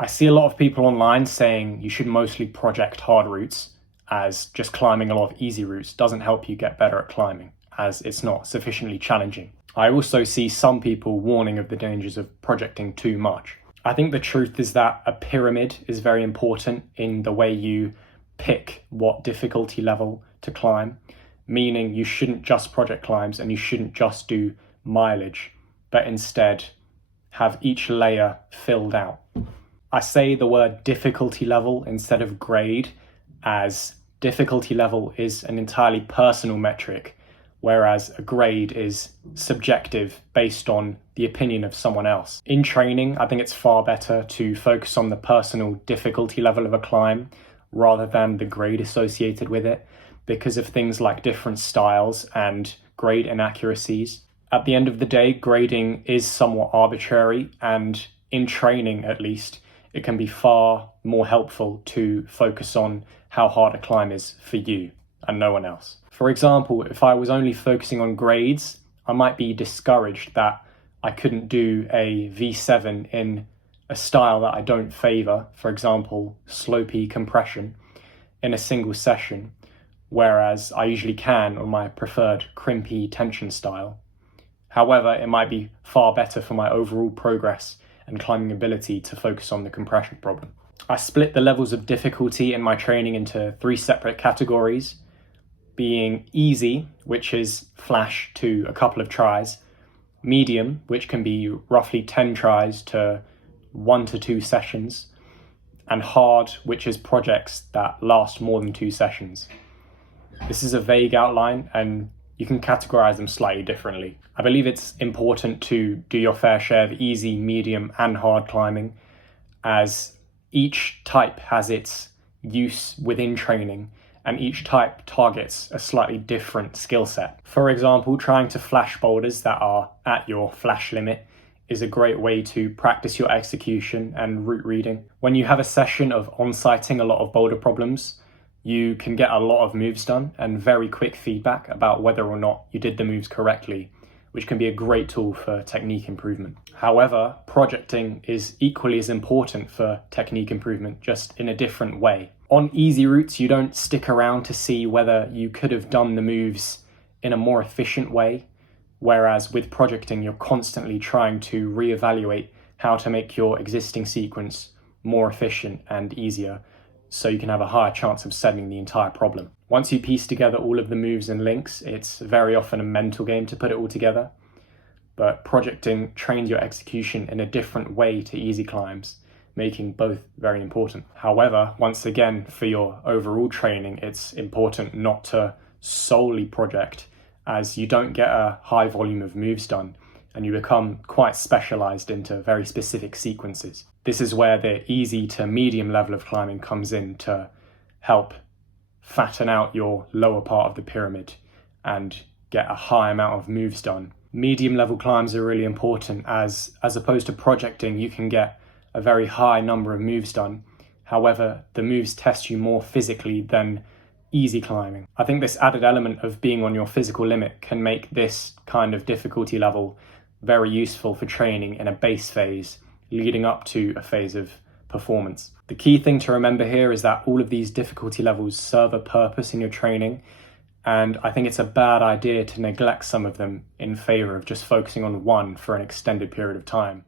I see a lot of people online saying you should mostly project hard routes, as just climbing a lot of easy routes doesn't help you get better at climbing, as it's not sufficiently challenging. I also see some people warning of the dangers of projecting too much. I think the truth is that a pyramid is very important in the way you pick what difficulty level to climb, meaning you shouldn't just project climbs and you shouldn't just do mileage, but instead have each layer filled out. I say the word difficulty level instead of grade, as difficulty level is an entirely personal metric, whereas a grade is subjective based on the opinion of someone else. In training, I think it's far better to focus on the personal difficulty level of a climb rather than the grade associated with it, because of things like different styles and grade inaccuracies. At the end of the day, grading is somewhat arbitrary, and in training at least, it can be far more helpful to focus on how hard a climb is for you and no one else. For example, if I was only focusing on grades, I might be discouraged that I couldn't do a V7 in a style that I don't favor, for example, slopey compression, in a single session, whereas I usually can on my preferred crimpy tension style. However, it might be far better for my overall progress and climbing ability to focus on the compression problem. I split the levels of difficulty in my training into 3 separate categories, being easy, which is flash to a couple of tries, medium, which can be roughly 10 tries to 1 to 2 sessions, and hard, which is projects that last more than 2 sessions. This is a vague outline, and you can categorize them slightly differently. I believe it's important to do your fair share of easy, medium, and hard climbing, as each type has its use within training, and each type targets a slightly different skill set. For example, trying to flash boulders that are at your flash limit is a great way to practice your execution and route reading. When you have a session of on-sighting a lot of boulder problems, you can get a lot of moves done and very quick feedback about whether or not you did the moves correctly, which can be a great tool for technique improvement. However, projecting is equally as important for technique improvement, just in a different way. On easy routes, you don't stick around to see whether you could have done the moves in a more efficient way, whereas with projecting, you're constantly trying to reevaluate how to make your existing sequence more efficient and easier, so you can have a higher chance of settling the entire problem. Once you piece together all of the moves and links, it's very often a mental game to put it all together, but projecting trains your execution in a different way to easy climbs, making both very important. However, once again, for your overall training, it's important not to solely project, as you don't get a high volume of moves done, and you become quite specialized into very specific sequences. This is where the easy to medium level of climbing comes in to help fatten out your lower part of the pyramid and get a high amount of moves done. Medium level climbs are really important, as opposed to projecting, you can get a very high number of moves done. However, the moves test you more physically than easy climbing. I think this added element of being on your physical limit can make this kind of difficulty level very useful for training in a base phase leading up to a phase of performance. The key thing to remember here is that all of these difficulty levels serve a purpose in your training, and I think it's a bad idea to neglect some of them in favor of just focusing on one for an extended period of time.